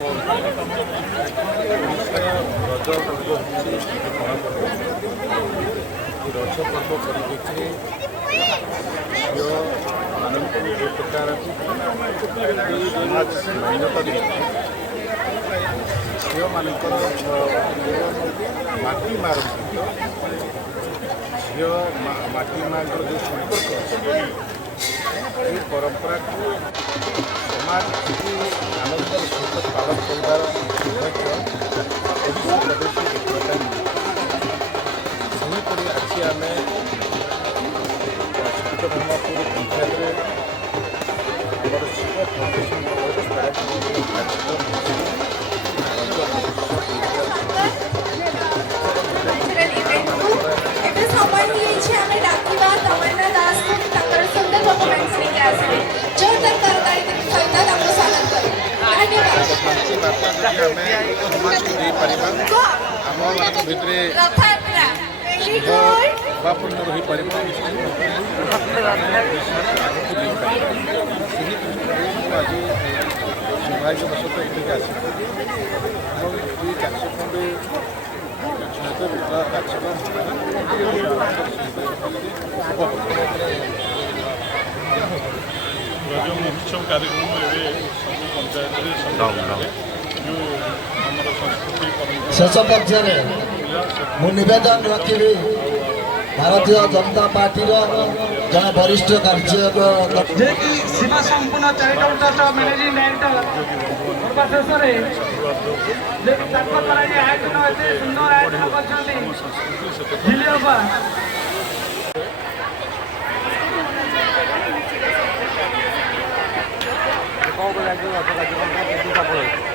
रज पर्व रज पर्व परिप्रेक्षी झील मान जो प्रकार समाज मान्यता दी झील मानकर माटी मार झील माटी माँ जो संपर्क ये परंपरा को समाज की आनंद सहित पालन कर सेहीपरि आज आम ब्रह्मपुर पंचायत शिव फाउंडेशन आम भितर भावपूर्ण रही पार आज सौभाग्यवशतः ये कार्यक्रम रज महोत्सव कार्यक्रम शेष पर्याय मुवेदन रखी भारतीय जनता पार्टी जन वरिष्ठ कार्य सीमा संपूर्ण चैरिटेबल ट्रस्ट मैनेजिंग डायरेक्टर शेष आयोजन एत सुंदर आयोजन कर